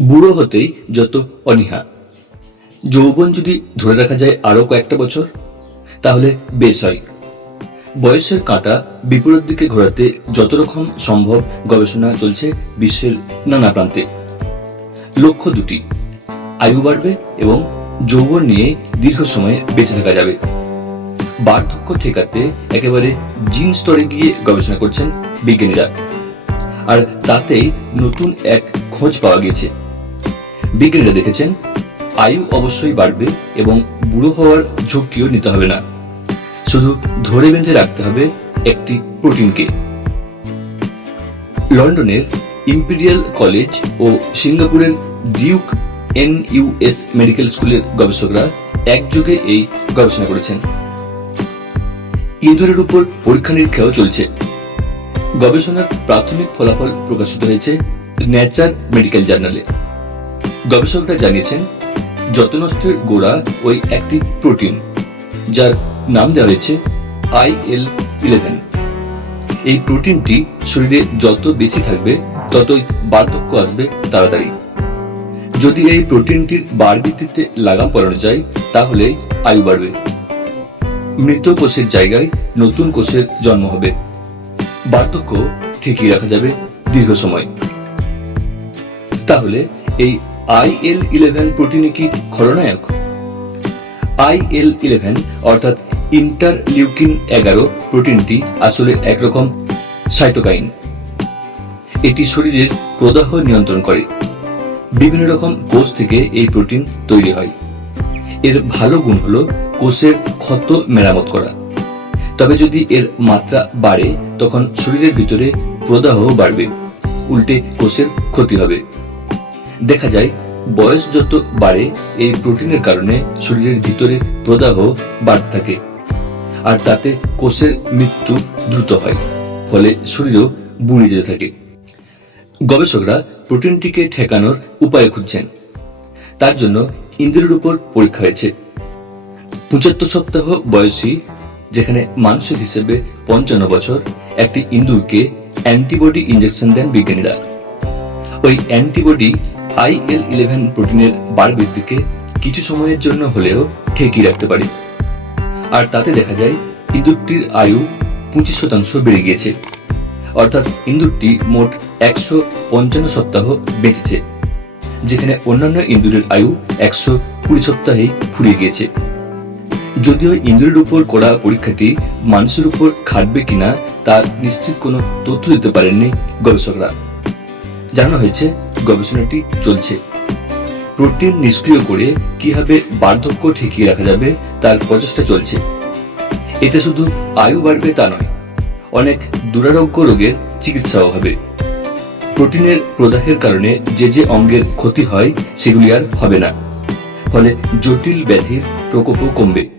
বুড়ো হতেই যত অনীহা। যৌবন যদি ধরে রাখা যায় আরও কয়েকটা বছর, তাহলে বেশ হয়। বয়সের কাঁটা বিপরীত দিকে ঘোরাতে যত রকম সম্ভব গবেষণা চলছে বিশ্বের নানা প্রান্তে। লক্ষ্য দুটি, আয়ু বাড়বে এবং যৌবন নিয়ে দীর্ঘ সময় বেঁচে থাকা যাবে। বার্ধক্য ঠেকাতে একেবারে জিন স্তরে গিয়ে গবেষণা করছেন বিজ্ঞানীরা। আর তাতেই নতুন এক খোঁজ পাওয়া গেছে বিজ্ঞানীরা দেখেছেন, আয়ু অবশ্যই বাড়বে এবং বুড়ো হওয়ার ঝুঁকিও নিতে হবে না। শুধু ধরে বেঁধে রাখতে হবে একটি প্রোটিনকে। লন্ডনের ইম্পিরিয়াল কলেজ ও সিঙ্গাপুরের ডিউক এনইউএস মেডিকেল স্কুলের গবেষকরা একযোগে এই গবেষণা করেছেন। ইঁদুরের উপর পরীক্ষা নিরীক্ষাও চলছে। গবেষণার প্রাথমিক ফলাফল প্রকাশিত হয়েছে নেচার মেডিকেল জার্নালে। গবেষকরা জানিয়েছেন যতনষ্টের গোড়া ওই একটি প্রোটিন, যার নাম দেওয়া হয়েছে আইএল ইলেভেন। এই প্রোটিনটি শরীরে যত বেশি থাকবে, ততই বার্ধক্য আসবে তাড়াতাড়ি। যদি এই প্রোটিনটির বার ভিত্তিতে লাগাম পড়ানো যায়, তাহলে আয়ু বাড়বে। মৃত কোষের জায়গায় নতুন কোষের জন্ম হবে। বার্ধক্য ঠিকই রাখা যাবে দীর্ঘ সময়। তাহলে এই আইএল ইলেভেন প্রোটিনে কি খলনায়ক? আইএল ইলেভেন অর্থাৎ ইন্টারলিউকিন এগারো প্রোটিনটি আসলে একরকম সাইটোকাইন এটি শরীরের প্রদাহ নিয়ন্ত্রণ করে। বিভিন্ন রকম কোষ থেকে এই প্রোটিন তৈরি হয়। এর ভালো গুণ হলো কোষের ক্ষত মেরামত করা। তবে যদি এর মাত্রা বাড়ে, তখন শরীরের ভিতরে প্রদাহ বাড়বে। উল্টে কোষের ক্ষতি হবে। দেখা যায়, বয়স যত বাড়ে, এই প্রোটিনের কারণে শরীরের ভিতরে প্রদাহ বাড়তে থাকে। আর তাতে কোষের মৃত্যু দ্রুত হয়, ফলে শরীরও বুড়ে যেতে থাকে। গবেষকরা প্রোটিনটিকে ঠেকানোর উপায় খুঁজছেন। তার জন্য ইন্দ্রের উপর পরীক্ষা হয়েছে। পঁচাত্তর সপ্তাহ বয়সী, যেখানে মানসিক হিসেবে পঞ্চান্ন বছর, একটি ইন্দুরকে অ্যান্টিবডি ইঞ্জেকশন দেন বিজ্ঞানীরা। ওই অ্যান্টিবডি আইএল ইলেভেন প্রোটিনের বার বৃদ্ধিকে কিছু সময়ের জন্য হলেও ঠেকিয়ে রাখতে পারে। আর তাতে দেখা যায়, ইঁদুরটির আয়ু পঁচিশ শতাংশ বেড়ে গিয়েছে। অর্থাৎ ইঁদুরটি মোট একশো পঞ্চান্ন সপ্তাহ বেঁচেছে, যেখানে অন্যান্য ইঁদুরের আয়ু একশো কুড়ি সপ্তাহেই ফুরিয়ে গিয়েছে। যদিও ইঁদুরের উপর করা পরীক্ষাটি মানুষের উপর খাটবে কিনা তার নিশ্চিত কোনো তথ্য দিতে পারেননি গবেষকরা। জানানো হয়েছে, গবেষণাটি চলছে। প্রোটিন নিষ্ক্রিয় করে কীভাবে বার্ধক্য ঠেকিয়ে রাখা যাবে, তার প্রচেষ্টা চলছে। এতে শুধু আয়ু বাড়বে তা নয়, অনেক দুরারোগ্য রোগের চিকিৎসাও হবে। প্রোটিনের প্রদাহের কারণে যে যে অঙ্গের ক্ষতি হয়, সেগুলি আর হবে না। ফলে জটিল ব্যাধির প্রকোপও কমবে।